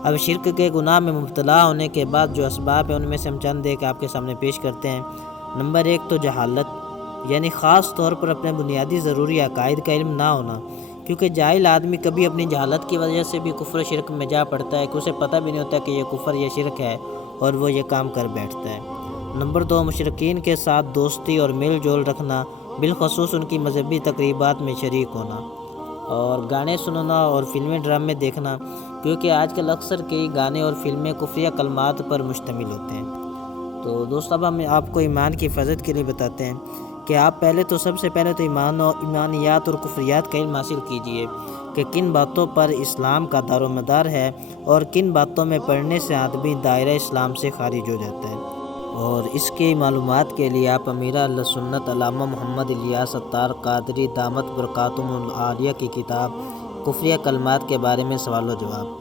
अब शिर्क के गुनाह में मुब्तला होने के बाद जो असबाब हैं उनमें से हम चंद एक आपके सामने पेश करते हैं। नंबर 1 तो जहालत, यानी ख़ास तौर पर अपने बुनियादी ज़रूरी अकायद का इल्म ना होना, क्योंकि जाहिल आदमी कभी अपनी जहालत की वजह से भी कुफ्र शिरक में जा पड़ता है कि उसे पता भी नहीं होता कि ये कुफ्र या शिरक है और वो ये काम कर बैठता है। नंबर 2 मुशरिकीन के साथ दोस्ती और मेल जोल रखना, बिलखसूस उनकी मजहबी तकरीबात में शरीक होना, और गाने सुनना और फिल्में ड्रामे देखना, क्योंकि आजकल अक्सर कई गाने और फिल्में कुफ्रिया कलमात पर मुश्तमिल होते हैं। तो दोस्तों अब हम आपको ईमान की हिफाजत के लिए बताते हैं कि आप पहले तो सबसे पहले तो ईमानियात और कुफ्रियात का इल्म हासिल कीजिए कि किन बातों पर इस्लाम का दारोमदार है और किन बातों में पढ़ने से आदमी दायरा इस्लाम से खारिज हो जाता है। और इसके मालूमात के लिए आप अमीरा अहले सुन्नत अल्लामा मोहम्मद इलियास अत्तार क़ादरी दामत बरकातुहुल आलिया की किताब कुफ्रिया कलमात के बारे में सवाल व जवाब